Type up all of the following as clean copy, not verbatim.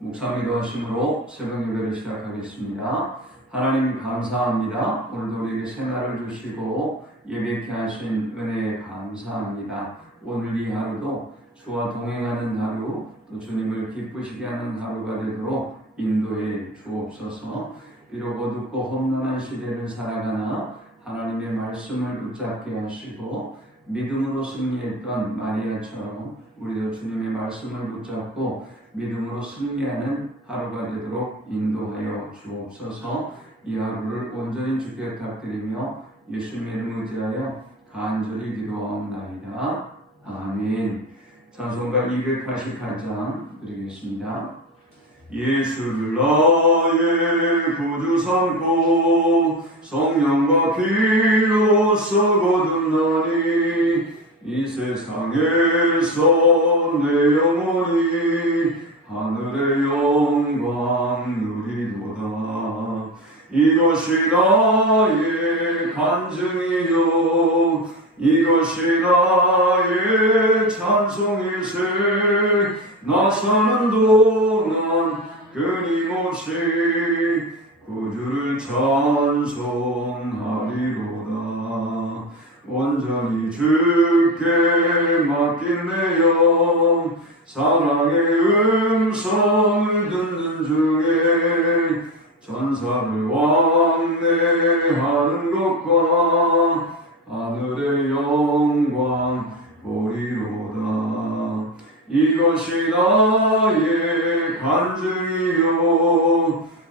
묵상기도 하심으로 새벽 예배를 시작하겠습니다. 하나님 감사합니다. 오늘도 우리에게 새날을 주시고 예배케 하신 은혜에 감사합니다. 오늘 이 하루도 주와 동행하는 하루, 또 주님을 기쁘시게 하는 하루가 되도록 인도해 주옵소서. 비록 어둡고 험난한 시대를 살아가나 하나님의 말씀을 붙잡게 하시고 믿음으로 승리했던 마리아처럼 우리도 주님의 말씀을 붙잡고 믿음으로 승리하는 하루가 되도록 인도하여 주옵소서. 이 하루를 온전히 주께 부탁드리며 예수님의 이름을 의지하여 간절히 기도하옵나이다. 아멘. 찬송가 288장 드리겠습니다. 예수를 나의 구주 삼고 성령과 피로써 거듭나니 이 세상에서 내 영혼이 하늘의 영광 누리도다. 이것이 나의 간증이요 이것이 나의 찬송이세. 나 사는 동안 끊임없이 구주를 찬송하리로다. 온전히 주께 맡긴 내 영 사랑의 음성을 듣는 중에 전사를 왕래하는 것과 하늘의 영광 보리로다. 이것이 나의 간증이요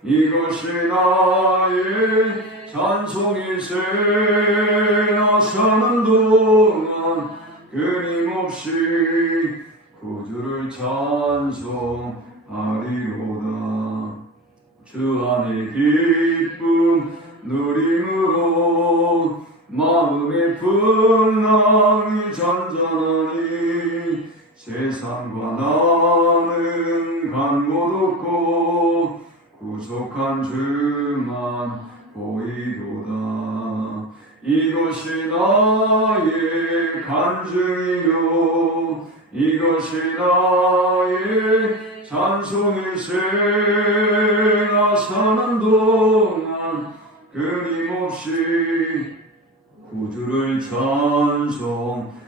이것이 나의 찬송이세. 나 사는 동안 끊임없이 구주를 찬송하리로다. 주 안의 기쁨 누림으로 마음의 풍랑이 잔잔하니 세상과 나는 간 곳 없고 구속한 주만 보이도다. 이것이 나의 간증이요 이것이 나의 찬송이세. 나 사는 동안 끊임없이 구주를 찬송하리로다.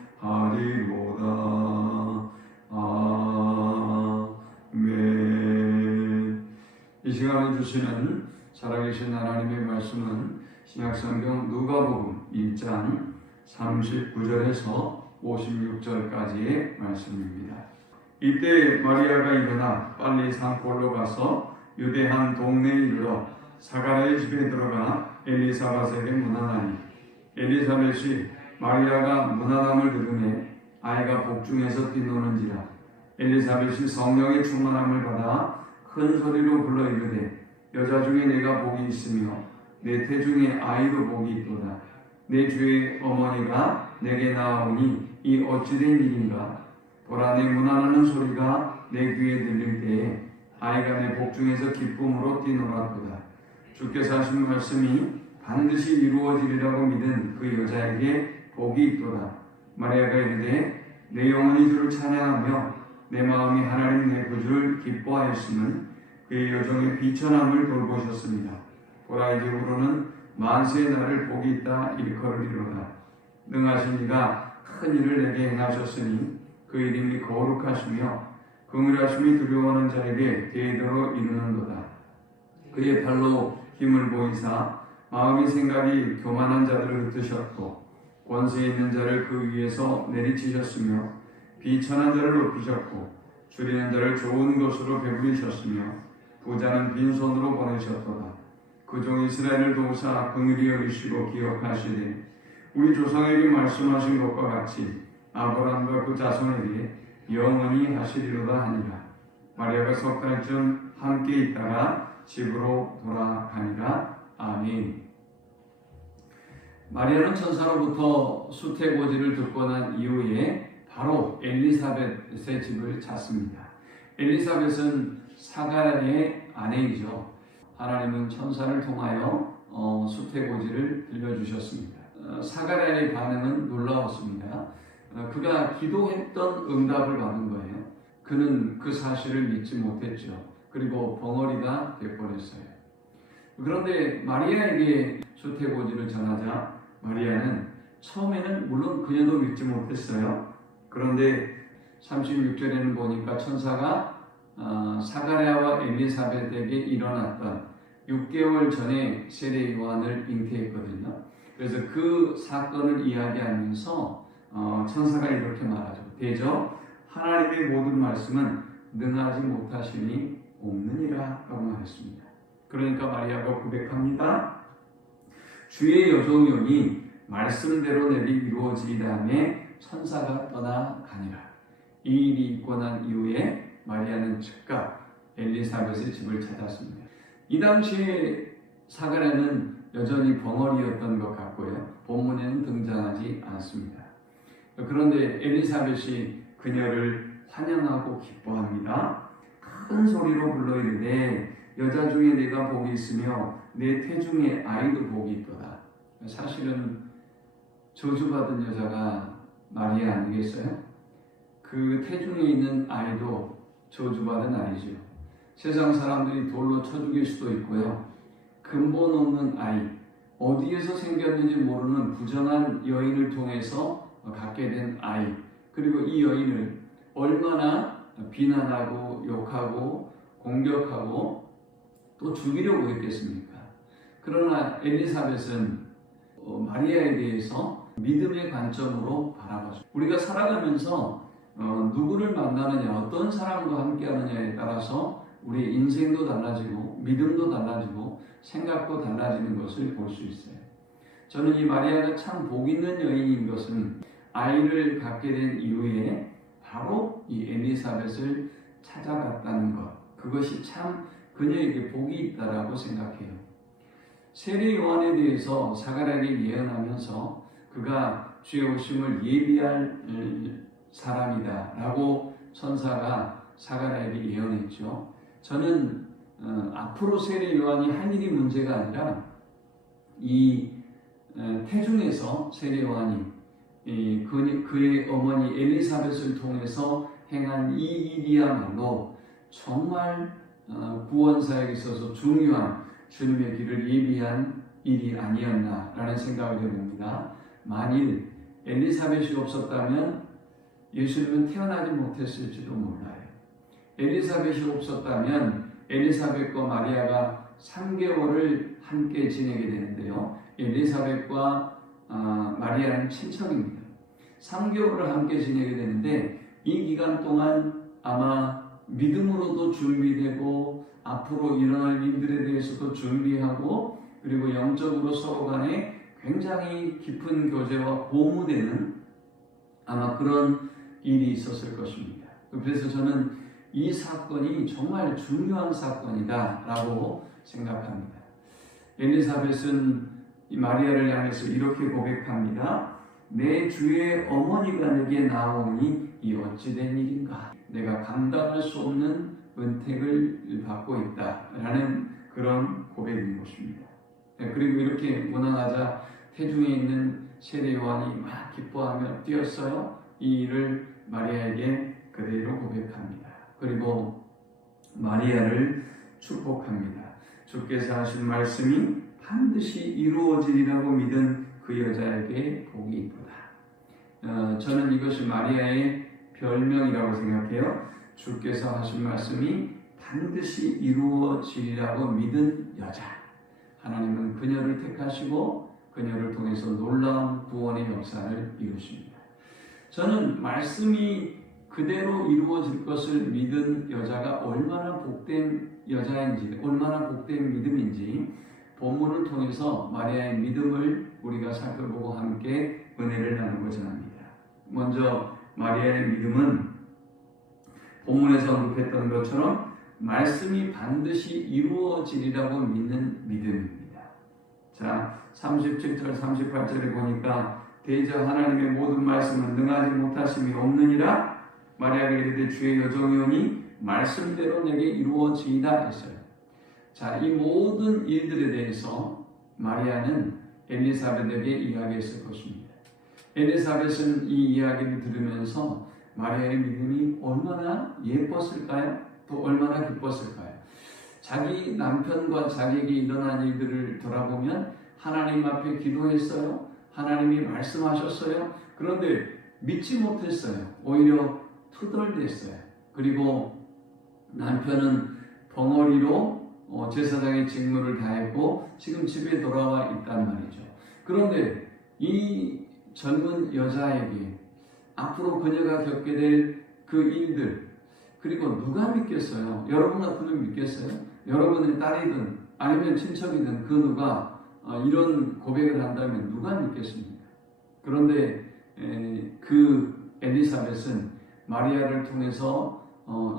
아멘. 이 시간에 주시는 살아계신 하나님의 말씀은 신약성경 누가복음 1장 39절에서 56절까지의 말씀입니다. 이때 마리아가 일어나 빨리 산골로 가서 유대 한 동네에 이르러 사가랴의 집에 들어가 엘리사벳에게 문안하니 엘리사벳이 마리아가 문안함을 들으매 아이가 복중에서 뛰노는지라. 엘리사벳이 성령의 충만함을 받아 큰 소리로 불러 이르되 여자 중에 내가 복이 있으며 내 태중에 아이도 복이 있도다. 내 주의 어머니가 내게 나아오니 이 어찌된 일인가. 보라, 내 문안하는 소리가 내 귀에 들릴 때에 아이가 내 복중에서 기쁨으로 뛰놀았도다. 주께서 하신 말씀이 반드시 이루어지리라고 믿은 그 여자에게 복이 있도다. 마리아가 이르되 내 영혼이 주를 찬양하며 내 마음이 하나님 내 구주를 기뻐하였음은 그의 여종의 비천함을 돌보셨습니다. 보라, 이제부로는 만세의 날을 복이 있다 일컬으리로다. 능하신 이가 큰 일을 내게 행하셨으니 그 이름이 거룩하시며 긍휼하심이 두려워하는 자에게 대대로 이루는도다. 그의 팔로 힘을 보이사 마음의 생각이 교만한 자들을 흩으셨고 권세 있는 자를 그 위에서 내리치셨으며 비천한 자를 높이셨고 줄이는 자를 좋은 것으로 배부리셨으며 부자는 빈손으로 보내셨도다. 그 종 이스라엘을 도우사 긍휼히 여기시고 기억하시되 우리 조상에게 말씀하신 것과 같이 아브라함과 그 자손에게 영원히 하시리로다 하니라. 마리아가 석 달쯤 함께 있다가 집으로 돌아가니라. 아멘. 마리아는 천사로부터 수태고지를 듣고 난 이후에 바로 엘리사벳의 집을 찾습니다. 엘리사벳은 사가랴의 아내이죠. 하나님은 천사를 통하여 수태고지를 들려주셨습니다. 사가랴의 반응은 놀라웠습니다. 그가 기도했던 응답을 받은 거예요. 그는 그 사실을 믿지 못했죠. 그리고 벙어리가 될 뻔했어요. 그런데 마리아에게 수태고지를 전하자 마리아는 처음에는 물론 그녀도 믿지 못했어요. 그런데 36절에는 보니까 천사가 사가랴와 엘리사벳에게 일어났던 6개월 전에 세례 요한을 잉태했거든요. 그래서 그 사건을 이야기하면서 천사가 이렇게 말하죠. 대저 하나님의 모든 말씀은 능하지 못하심이 없느니라 라고 말했습니다. 그러니까 마리아가 고백합니다. 주의 여종이오니 말씀대로 내게 이루어지리라 하며 천사가 떠나가니라. 이 일이 있고 난 이후에 마리아는 즉각 엘리사벳의 집을 찾았습니다. 이 당시에 사가랴는 여전히 벙어리였던 것 같고요. 본문에는 등장하지 않습니다. 그런데 엘리사벳이 그녀를 환영하고 기뻐합니다. 큰 소리로 불러 이르되 여자 중에 내가 복이 있으며 내 태중에 아이도 복이 있도다. 사실은 저주받은 여자가 마리아 아니겠어요? 그 태중에 있는 아이도 저주받은 아이죠. 세상 사람들이 돌로 쳐 죽일 수도 있고요. 근본 없는 아이, 어디에서 생겼는지 모르는 부정한 여인을 통해서 갖게 된 아이, 그리고 이 여인을 얼마나 비난하고 욕하고 공격하고 또 죽이려고 했겠습니까? 그러나 엘리사벳은 마리아에 대해서 믿음의 관점으로 바라봤습니다. 우리가 살아가면서 누구를 만나느냐, 어떤 사람과 함께 하느냐에 따라서 우리의 인생도 달라지고 믿음도 달라지고 생각도 달라지는 것을 볼 수 있어요. 저는 이 마리아가 참 복 있는 여인인 것은 아이를 갖게 된 이후에 바로 이 엘리사벳을 찾아갔다는 것, 그것이 참 그녀에게 복이 있다라고 생각해요. 세례 요한에 대해서 사가랴에게 예언하면서 그가 주의 오심을 예비할 사람이다 라고 천사가 사가랴에게 예언했죠. 저는 앞으로 세례 요한이 할 일이 문제가 아니라 이 태중에서 세례 요한이 그의 어머니 엘리사벳을 통해서 행한 이 일이야말로 정말 구원사에게 있어서 중요한 주님의 길을 예비한 일이 아니었나라는 생각을 해봅니다. 만일 엘리사벳이 없었다면 예수님은 태어나지 못했을지도 몰라요. 엘리사벳이 없었다면 엘리사벳과 마리아가 3개월을 함께 지내게 되는데요. 엘리사벳과 마리아는 친척입니다. 3개월을 함께 지내게 되는데 이 기간 동안 아마 믿음으로도 준비되고 앞으로 일어날 일들에 대해서도 준비하고 그리고 영적으로 서로 간에 굉장히 깊은 교제와 고무되는 아마 그런 일이 있었을 것입니다. 그래서 저는 이 사건이 정말 중요한 사건이다 라고 생각합니다. 엘리사벳은 이 마리아를 향해서 이렇게 고백합니다. 내 주의 어머니가 내게 나오니 이 어찌된 일인가? 내가 감당할 수 없는 은택을 받고 있다 라는 그런 고백인 것입니다. 그리고 이렇게 문안하자 태중에 있는 세례 요한이 막 기뻐하며 뛰었어요. 이 일을 마리아에게 그대로 고백합니다. 그리고 마리아를 축복합니다. 주께서 하신 말씀이 반드시 이루어지리라고 믿은 그 여자에게 복이 있도다. 저는 이것이 마리아의 별명이라고 생각해요. 주께서 하신 말씀이 반드시 이루어지리라고 믿은 여자. 하나님은 그녀를 택하시고 그녀를 통해서 놀라운 구원의 역사를 이루십니다. 저는 말씀이 그대로 이루어질 것을 믿은 여자가 얼마나 복된 여자인지, 얼마나 복된 믿음인지 본문을 통해서 마리아의 믿음을 우리가 살펴보고 함께 은혜를 나누고자 합니다. 먼저 마리아의 믿음은 본문에서 언급했던 것처럼 말씀이 반드시 이루어지리라고 믿는 믿음입니다. 자, 37절 38절에 보니까 대저 하나님의 모든 말씀은 능하지 못하심이 없느니라. 마리아가 이르되 주의 여종이오니 말씀대로 내게 이루어지이다 했어요. 자, 이 모든 일들에 대해서 마리아는 엘리사벳에게 이야기했을 것입니다. 엘리사벳은 이 이야기를 들으면서 마리아의 믿음이 얼마나 예뻤을까요? 또 얼마나 기뻤을까요? 자기 남편과 자기에게 일어난 일들을 돌아보면 하나님 앞에 기도했어요. 하나님이 말씀하셨어요. 그런데 믿지 못했어요. 오히려 투덜댔어요. 그리고 남편은 벙어리로 제사장의 직무를 다했고 지금 집에 돌아와 있단 말이죠. 그런데 이 젊은 여자에게 앞으로 그녀가 겪게 될 그 일들, 그리고 누가 믿겠어요? 여러분 같으면 믿겠어요? 여러분의 딸이든 아니면 친척이든 그 누가 이런 고백을 한다면 누가 믿겠습니까? 그런데 그 엘리사벳은 마리아를 통해서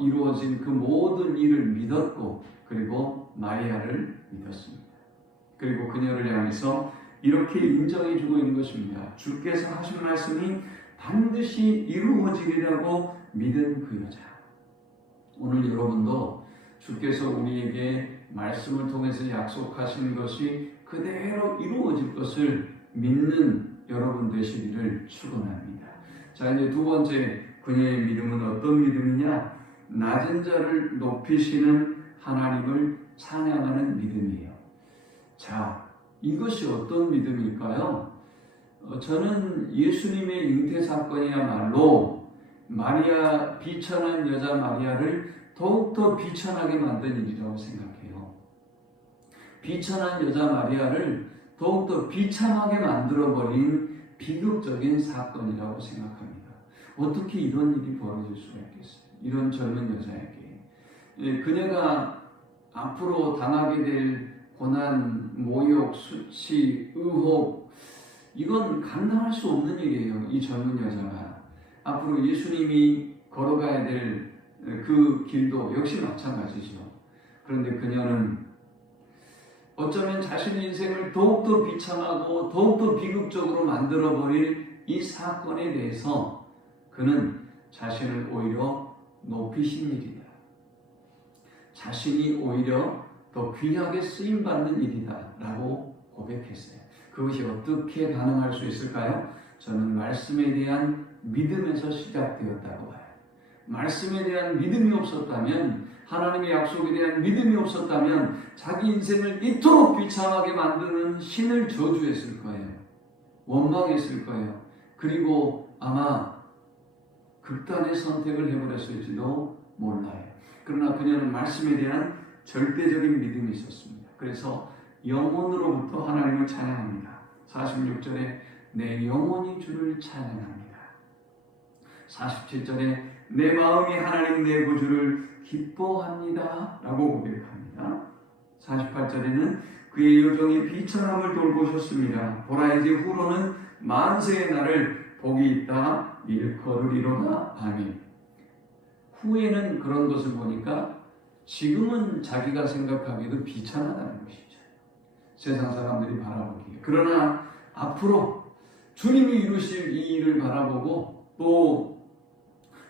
이루어진 그 모든 일을 믿었고 그리고 마리아를 믿었습니다. 그리고 그녀를 향해서 이렇게 인정해주고 있는 것입니다. 주께서 하신 말씀이 반드시 이루어지리라고 믿은 그 여자. 오늘 여러분도 주께서 우리에게 말씀을 통해서 약속하신 것이 그대로 이루어질 것을 믿는 여러분 되시기를 축원합니다. 자, 이제 두 번째 그녀의 믿음은 어떤 믿음이냐? 낮은 자를 높이시는 하나님을 찬양하는 믿음이에요. 자, 이것이 어떤 믿음일까요? 저는 예수님의 잉태 사건이야말로 마리아, 비천한 여자 마리아를 더욱더 비천하게 만든 일이라고 생각해요. 비천한 여자 마리아를 더욱더 비참하게 만들어버린 비극적인 사건이라고 생각합니다. 어떻게 이런 일이 벌어질 수가 있겠어요? 이런 젊은 여자에게. 그녀가 앞으로 당하게 될 고난, 모욕, 수치, 의혹, 이건 감당할 수 없는 일이에요. 이 젊은 여자가. 앞으로 예수님이 걸어가야 될 그 길도 역시 마찬가지죠. 그런데 그녀는 어쩌면 자신의 인생을 더욱더 비참하고 더욱더 비극적으로 만들어버릴 이 사건에 대해서 그는 자신을 오히려 높이신 일이다. 자신이 오히려 더 귀하게 쓰임받는 일이다 라고 고백했어요. 그것이 어떻게 가능할 수 있을까요? 저는 말씀에 대한 믿음에서 시작되었다고 봐요. 말씀에 대한 믿음이 없었다면, 하나님의 약속에 대한 믿음이 없었다면 자기 인생을 이토록 비참하게 만드는 신을 저주했을 거예요. 원망했을 거예요. 그리고 아마 극단의 선택을 해버렸을지도 몰라요. 그러나 그녀는 말씀에 대한 절대적인 믿음이 있었습니다. 그래서 영혼으로부터 하나님을 찬양합니다. 46절에 내 영혼이 주를 찬양합니다. 47절에 내 마음이 하나님 내 구주를 기뻐합니다 라고 고백합니다. 48절에는 그의 여종이 비천함을 돌보셨습니다. 보라 이제 후로는 만세의 날을 복이 있다 일컬으리로다. 아멘. 후에는 그런 것을 보니까 지금은 자기가 생각하기에도 비천하다는 것이죠. 세상 사람들이 바라보기에. 그러나 앞으로 주님이 이루실 이 일을 바라보고 또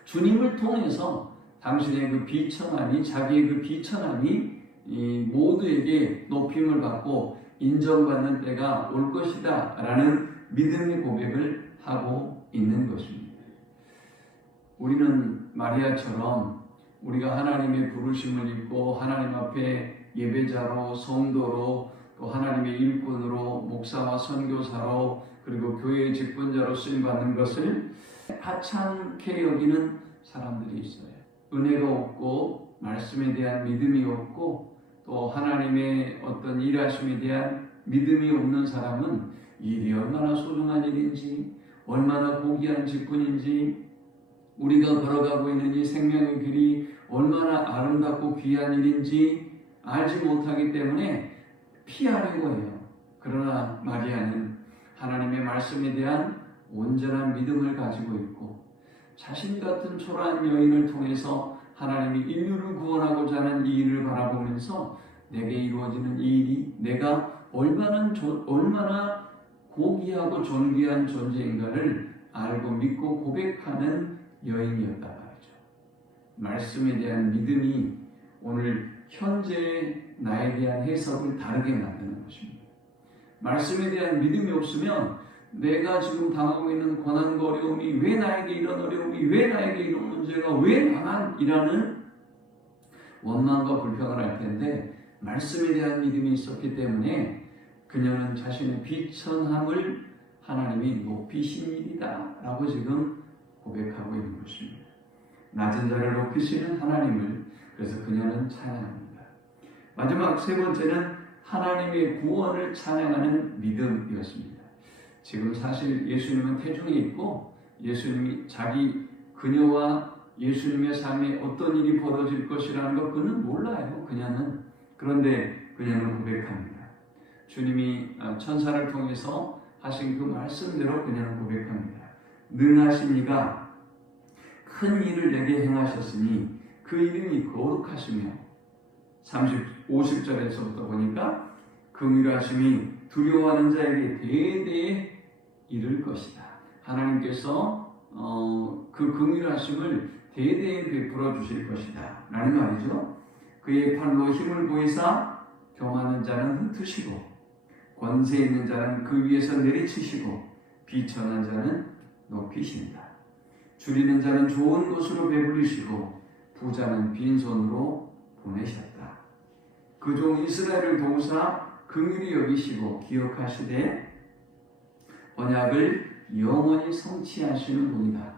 주님을 통해서 당신의 그 비천함이, 자기의 그 비천함이 이 모두에게 높임을 받고 인정받는 때가 올 것이다 라는 믿음의 고백을 하고 있는 것입니다. 우리는 마리아처럼 우리가 하나님의 부르심을 입고 하나님 앞에 예배자로, 성도로, 또 하나님의 일꾼으로, 목사와 선교사로, 그리고 교회의 직분자로 쓰임받는 것을 하찮게 여기는 사람들이 있어요. 은혜가 없고 말씀에 대한 믿음이 없고 또 하나님의 어떤 일하심에 대한 믿음이 없는 사람은 일이 얼마나 소중한 일인지, 얼마나 고귀한 직분인지, 우리가 걸어가고 있는 이 생명의 길이 얼마나 아름답고 귀한 일인지 알지 못하기 때문에 피하려고 해요. 그러나 마리아는 하나님의 말씀에 대한 온전한 믿음을 가지고 있고 자신 같은 초라한 여인을 통해서 하나님이 인류를 구원하고자 하는 이 일을 바라보면서 내게 이루어지는 이 일이 내가 얼마나 고귀하고 존귀한 존재인가를 알고 믿고 고백하는 여인이었단 말이죠. 말씀에 대한 믿음이 오늘 현재의 나에 대한 해석을 다르게 만드는 것입니다. 말씀에 대한 믿음이 없으면 내가 지금 당하고 있는 고난과 어려움이, 왜 나에게 이런 어려움이, 왜 나에게 이런 문제가, 왜 나만 이라는 원망과 불평을 할 텐데 말씀에 대한 믿음이 있었기 때문에 그녀는 자신의 비천함을 하나님이 높이신 일이다 라고 지금 고백하고 있는 것입니다. 낮은 자를 높이시는 하나님을 그래서 그녀는 찬양합니다. 마지막 세 번째는 하나님의 구원을 찬양하는 믿음이었습니다. 지금 사실 예수님은 태중에 있고 예수님이 그녀와 예수님의 삶에 어떤 일이 벌어질 것이라는 것 그는 몰라요. 그런데 그녀는 고백합니다. 주님이 천사를 통해서 하신 그 말씀대로 그녀는 고백합니다. 능하신 이가 큰 일을 내게 행하셨으니 그 이름이 거룩하시며 50절에서부터 보니까 긍휼하심이 두려워하는 자에게 대대에 이를 것이다. 하나님께서 그 긍휼하심을 대대에 베풀어 주실 것이다 라는 말이죠. 그의 팔로 힘을 보이사 교만한 자는 흩으시고 권세 있는 자는 그 위에서 내리치시고 비천한 자는 높이신다. 줄이는 자는 좋은 것으로 배불리시고 부자는 빈손으로 보내셨다. 그 종 이스라엘을 도우사 긍휼히 여기시고 기억하시되 언약을 영원히 성취하시는 분이다.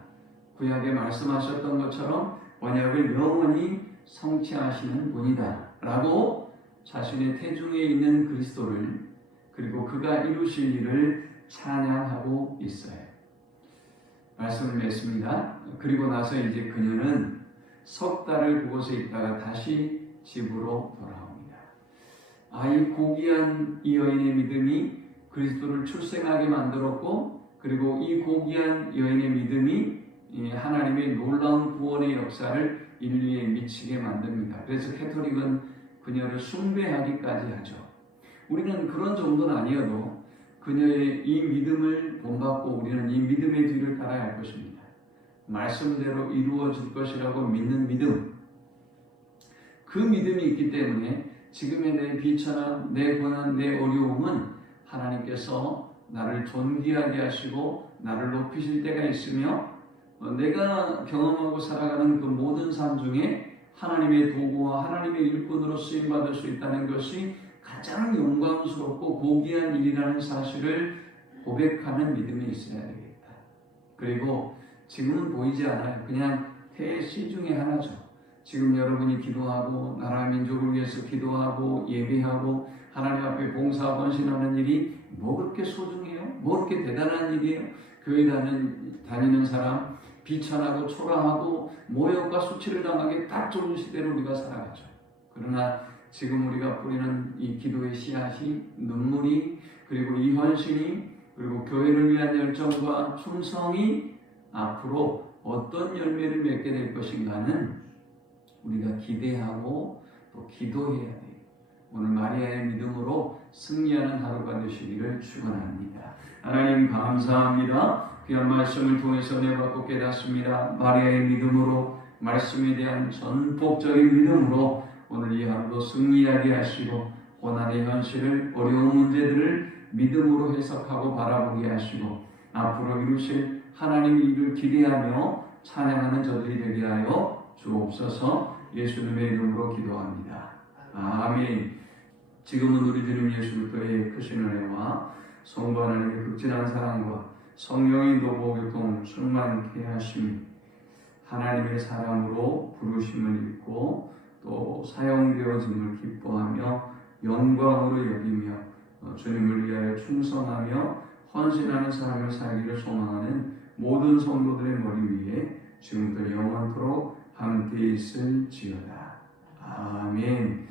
구약에 말씀하셨던 것처럼 언약을 영원히 성취하시는 분이다 라고 자신의 태중에 있는 그리스도를 그리고 그가 이루실 일을 찬양하고 있어요. 말씀을 맺습니다. 그리고 나서 이제 그녀는 석 달을 그곳에 있다가 다시 집으로 돌아옵니다. 이 고귀한 이 여인의 믿음이 그리스도를 출생하게 만들었고 그리고 이 고귀한 여인의 믿음이 하나님의 놀라운 구원의 역사를 인류에 미치게 만듭니다. 그래서 캐토릭은 그녀를 숭배하기까지 하죠. 우리는 그런 정도는 아니어도 그녀의 이 믿음을 본받고 우리는 이 믿음의 뒤를 따라야 할 것입니다. 말씀대로 이루어질 것이라고 믿는 믿음. 그 믿음이 있기 때문에 지금의 내 비천함, 내 고난, 내 어려움은 하나님께서 나를 존귀하게 하시고 나를 높이실 때가 있으며 내가 경험하고 살아가는 그 모든 삶 중에 하나님의 도구와 하나님의 일꾼으로 쓰임받을 수 있다는 것이 가장 영광스럽고 고귀한 일이라는 사실을 고백하는 믿음이 있어야 되겠다. 그리고 지금은 보이지 않아요. 그냥 태시 중에 하나죠. 지금 여러분이 기도하고 나라 민족을 위해서 기도하고 예배하고 하나님 앞에 봉사하고 헌신하는 일이 뭐 그렇게 소중해요? 뭐 그렇게 대단한 일이에요? 교회 다니는 사람 비천하고 초라하고 모욕과 수치를 당하게 딱 좋은 시대로 우리가 살아가죠. 그러나 지금 우리가 뿌리는 이 기도의 씨앗이 눈물이 그리고 이 헌신이 그리고 교회를 위한 열정과 충성이 앞으로 어떤 열매를 맺게 될 것인가는 우리가 기대하고 또 기도해야 돼요. 오늘 마리아의 믿음으로 승리하는 하루가 되시기를 축원합니다. 하나님 감사합니다. 귀한 말씀을 통해서 내받고 깨닫습니다. 마리아의 믿음으로 말씀에 대한 전폭적인 믿음으로 오늘 이 하루도 승리하게 하시고 고난의 현실을 어려운 문제들을 믿음으로 해석하고 바라보게 하시고 앞으로 이루실 하나님의 일을 기대하며 찬양하는 저들이 되게 하여 주옵소서. 예수님의 이름으로 기도합니다. 아멘. 지금은 우리 주님 예수 그리스도의 크신 은혜와 성부 하나님의 극진한 사랑과 성령의 노보교통 충만케 하심이 하나님의 사람으로 부르심을 입고 또 사용되어짐을 기뻐하며 영광으로 여기며 주님을 위하여 충성하며 헌신하는 삶을 살기를 소망하는 모든 성도들의 머리 위에 지금부터 영원토록 함께 있을지어다. 아멘.